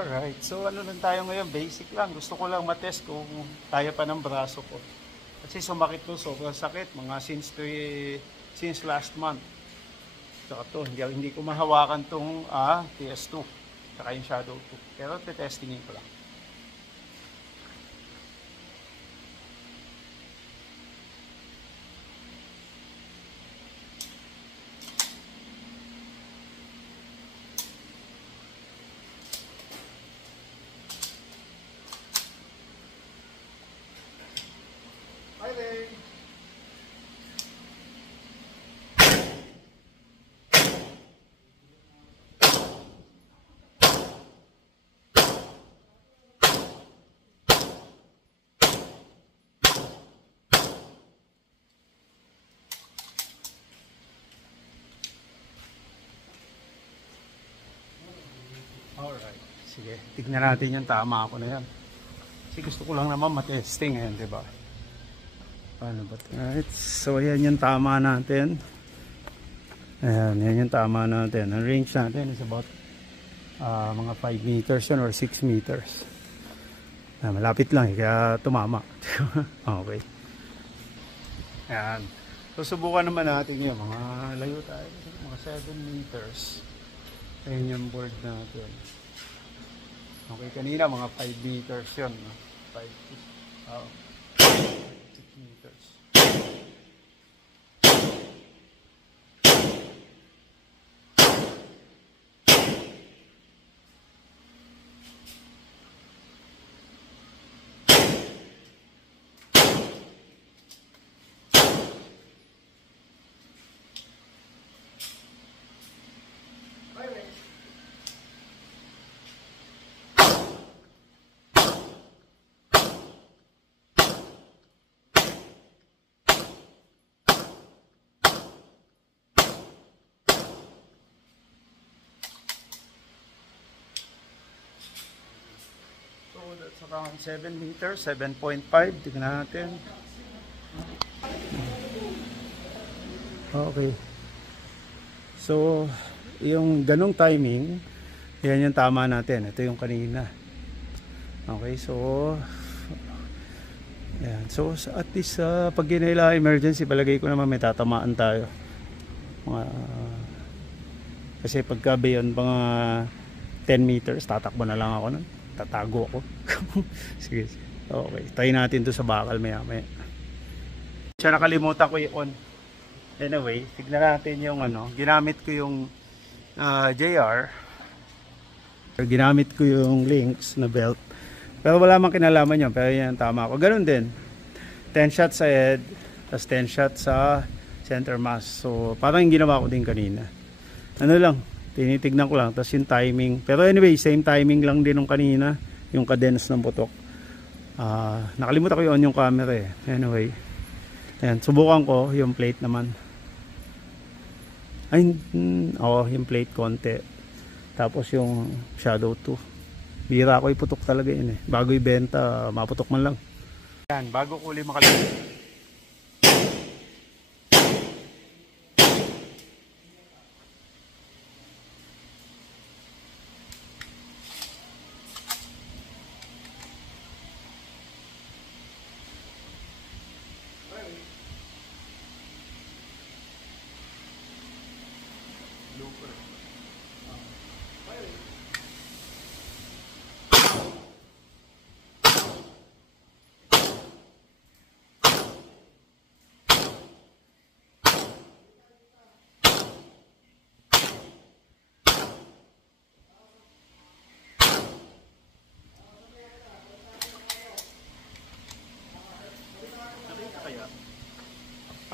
Alright, so ano lang tayo ngayon, basic lang. Gusto ko lang matest kung kaya pa ng braso ko. Kasi sumakit to, sobrang sakit. Mga since last month. Saka to, hindi ko mahawakan tong PS2. Saka yung Shadow 2. Pero testingin ko lang. Hi there! Alright, sige, tignan natin yung tama ako na yan. Kasi gusto ko lang naman matesting ngayon, diba? Paano ba? Alright, so yan yung tama natin. Ayan, yan yung tama natin. Ang range natin is about mga 5 meters yun or 6 meters. Malapit lang kaya tumama. Okay. Ayan. So subukan naman natin yun. Mga layo tayo. Mga 7 meters. Ayan yung board natin. Okay, kanina mga 5 meters yun. 5 meters. So that's around 7 meters, 7.5. Tignan natin. Okay. So, yung ganong timing, yan yung tama natin. Ito yung kanina. Okay, so yan. So, at least pag ginila emergency, palagay ko naman may tatamaan tayo. Kasi pagka beyond mga 10 meters, tatakbo na lang ako nun. Tatago ako. Sige. Okay. Try natin to sa bakal maya maya. Siya nakalimutan ko i-on. Anyway, tignan natin yung ginamit ko yung JR. Ginamit ko yung links na belt. Pero wala mang kinalaman yun. Pero yan tama ako. Ganun din. 10 shots sa head. Tapos 10 shots sa center mass. So parang yung ginawa ko din kanina. Ano lang. Tinitignan ko lang, tapos yung timing. Pero anyway, same timing lang din nung kanina, yung cadence ng putok. Nakalimutan ko yun yung camera eh. Anyway, ayan, subukan ko yung plate naman. Ay, yung plate konti. Tapos yung Shadow 2. Bira ko iputok talaga yun eh. Bago ibenta, maputok man lang. Ayan, bago ko ulit makalimutan.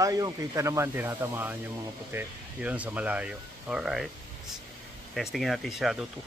Yung kita naman, tinatamaan yung mga puti. Yun sa malayo. Alright. Testingin natin Shadow 2.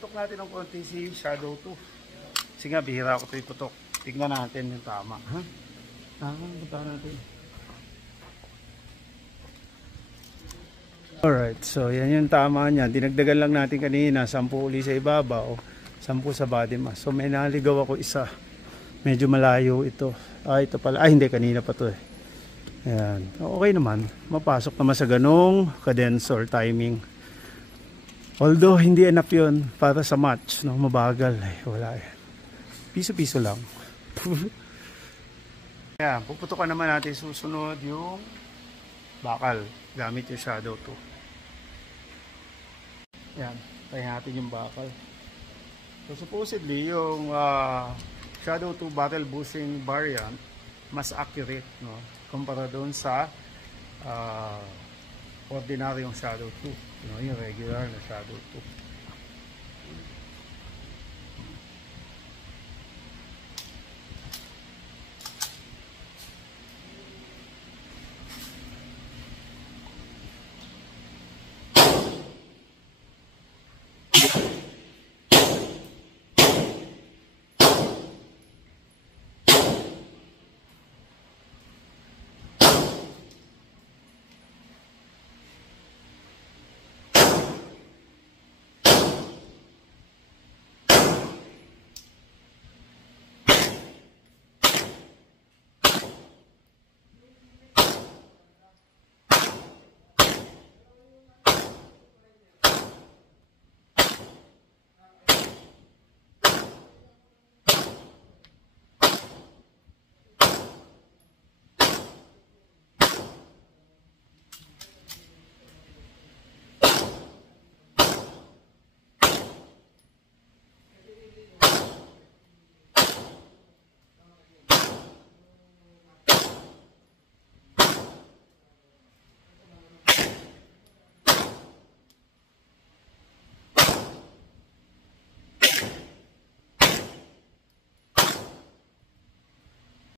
Itutok natin ng konti si Shadow 2. Kasi nga, bihira ako ito itutok. Tingnan natin yung tama. Ha? Punta natin. Alright, so yan yung tama niya. Dinagdagan lang natin kanina, 10 uli sa ibabaw, 10 sa body mass. So may naligaw ako isa. Medyo malayo ito. Ito pala. Hindi, kanina pa to eh. Ayan. Okay naman. Mapasok naman sa ganong cadence or timing. Although, hindi enough yun para sa match. No? Mabagal. Wala eh. Piso-piso lang. Ayan. Puputukan naman natin susunod yung bakal. Gamit yung Shadow 2. Ayan. Tayo natin yung bakal. So, supposedly, yung Shadow 2 Battle Boosting variant, mas accurate, no? Kumpara doon sa ordinaryong Shadow 2, no? Yung regular na Shadow 2.